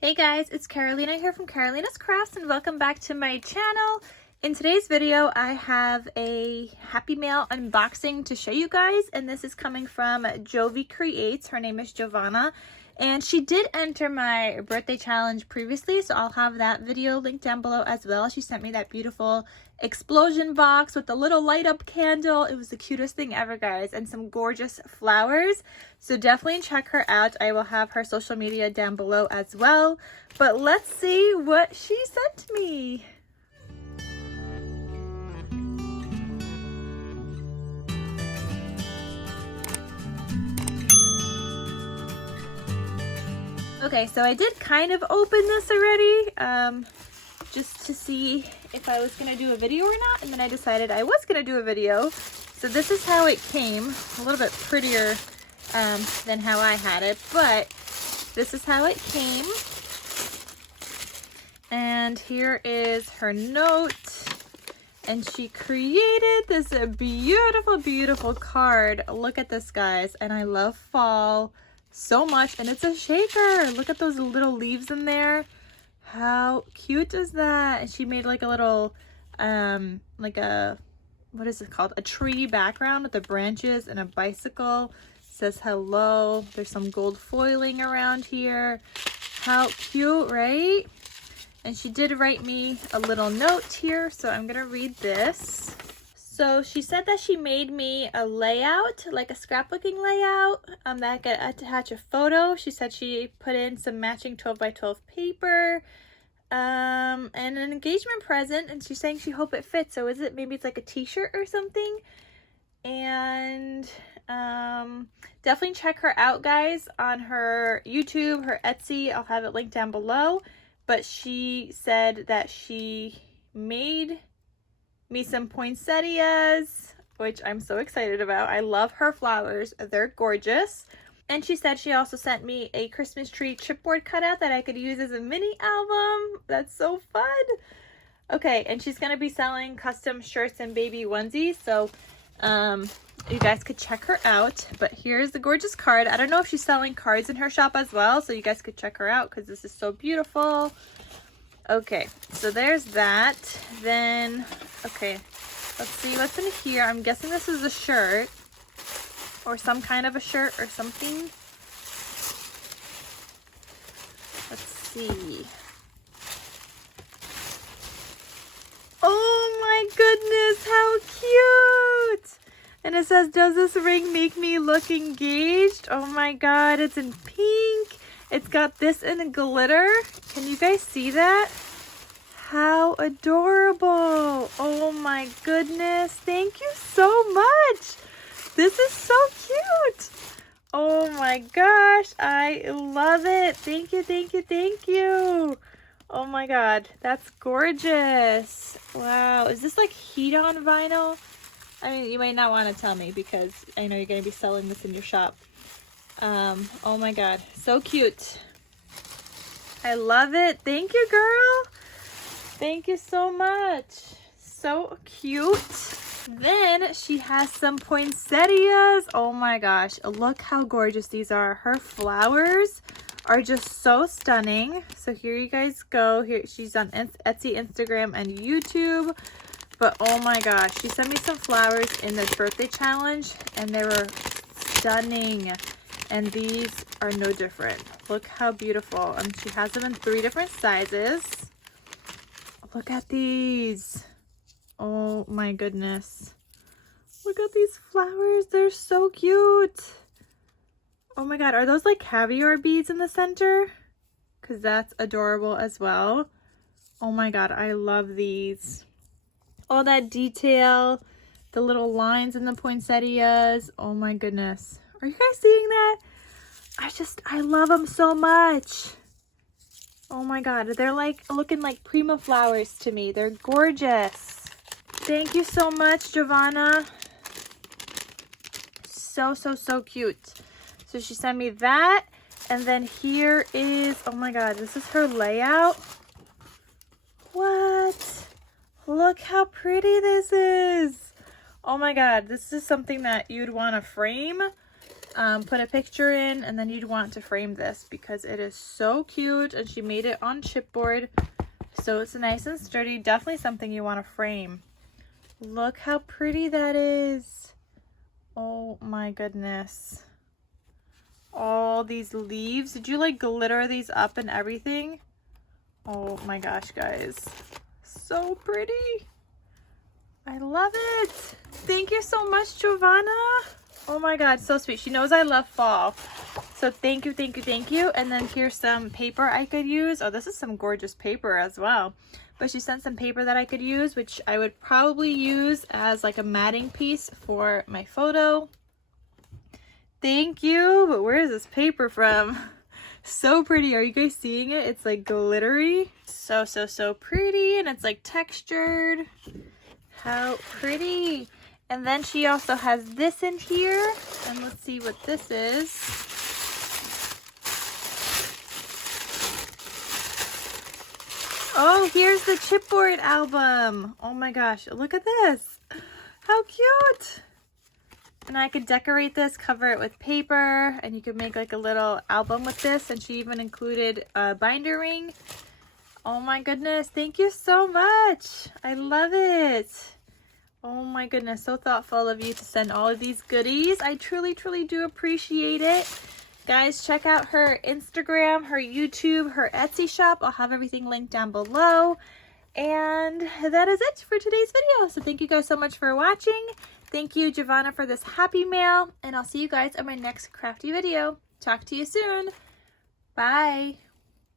Hey guys, it's Carolina here from KarolinasKrafts and welcome back to my channel. In today's video, I have a Happy Mail unboxing to show you guys, and this is coming from Jovi Creates. Her name is Jovanna, and she did enter my birthday challenge previously, so I'll have that video linked down below as well. She sent me that beautiful explosion box with the little light up candle. It was the cutest thing ever, guys, and some gorgeous flowers. So definitely check her out. I will have her social media down below as well. But let's see what she sent me. Okay, so I did kind of open this already, just to see if I was going to do a video or not, and then I decided I was going to do a video. So this is how it came, a little bit prettier than how I had it, but this is how it came. And here is her note, and she created this beautiful, beautiful card. Look at this, guys, and I love fall so much, and it's a shaker. Look at those little leaves in there. How cute is that? And she made like a little like a, what is it called, a tree background with the branches and a bicycle. It says hello. There's some gold foiling around here. How cute, right? And she did write me a little note here, so I'm gonna read this. So she said that she made me a layout, like a scrapbooking layout, that I could attach a photo. She said she put in some matching 12 by 12 paper, and an engagement present, and she's saying she hope it fits. So is it, maybe it's like a t-shirt or something? And definitely check her out, guys, on her YouTube, her Etsy. I'll have it linked down below. But she said that she made me some poinsettias, which I'm so excited about. I love her flowers. They're gorgeous. And she said she also sent me a Christmas tree chipboard cutout that I could use as a mini album. That's so fun. Okay, and she's going to be selling custom shirts and baby onesies, so you guys could check her out. But here's the gorgeous card. I don't know if she's selling cards in her shop as well, so you guys could check her out because this is so beautiful. Okay, so there's that. Then, okay, let's see what's in here. I'm guessing this is a shirt or some kind of a shirt or something. Let's see. Oh my goodness, how cute! And it says, does this ring make me look engaged? Oh my god, it's in pink. It's got this in glitter. Can you guys see that? How adorable. Oh my goodness. Thank you so much. This is so cute. Oh my gosh. I love it. Thank you, thank you, thank you. Oh my god. That's gorgeous. Wow. Is this like heat-on vinyl? I mean, you might not want to tell me because I know you're going to be selling this in your shop. Oh my god. So cute. I love it. Thank you, girl. Thank you so much. So cute. Then she has some poinsettias. Oh my gosh. Look how gorgeous these are. Her flowers are just so stunning. So here you guys go. Here she's on Etsy, Instagram, and YouTube. But oh my gosh, she sent me some flowers in this birthday challenge, and they were stunning. And these are no different. Look how beautiful. And she has them in 3 different sizes. Look at these. Oh my goodness. Look at these flowers. They're so cute. Oh my god, are those like caviar beads in the center? Because that's adorable as well. Oh my god, I love these. All that detail. The little lines in the poinsettias. Oh my goodness. Are you guys seeing that? I love them so much. Oh my god, they're like looking like prima flowers to me. They're gorgeous. Thank you so much, Jovanna. So, so, so cute. So she sent me that. And then here is, oh my god, this is her layout. What? Look how pretty this is. Oh my god, this is something that you'd want to frame. put a picture in, and then you'd want to frame this because it is so cute, and she made it on chipboard, so it's nice and sturdy. Definitely something you want to frame. Look how pretty that is. Oh my goodness. All these leaves. Did you like glitter these up and everything? Oh my gosh, guys. So pretty. I love it. Thank you so much, Jovanna. Oh my god, so sweet. She knows I love fall. So thank you, thank you, thank you. And then here's some paper I could use. Oh, this is some gorgeous paper as well. But she sent some paper that I could use, which I would probably use as like a matting piece for my photo. Thank you. But where is this paper from? So pretty. Are you guys seeing it? It's like glittery. So pretty. And it's like textured. How pretty. And then she also has this in here. And let's see what this is. Oh, here's the chipboard album. Oh my gosh, look at this. How cute. And I could decorate this, cover it with paper, and you could make like a little album with this. And she even included a binder ring. Oh my goodness, thank you so much. I love it. Oh my goodness, so thoughtful of you to send all of these goodies. I truly, truly do appreciate it. Guys, check out her Instagram, her YouTube, her Etsy shop. I'll have everything linked down below. And that is it for today's video. So thank you guys so much for watching. Thank you, Jovanna, for this happy mail. And I'll see you guys on my next crafty video. Talk to you soon. Bye.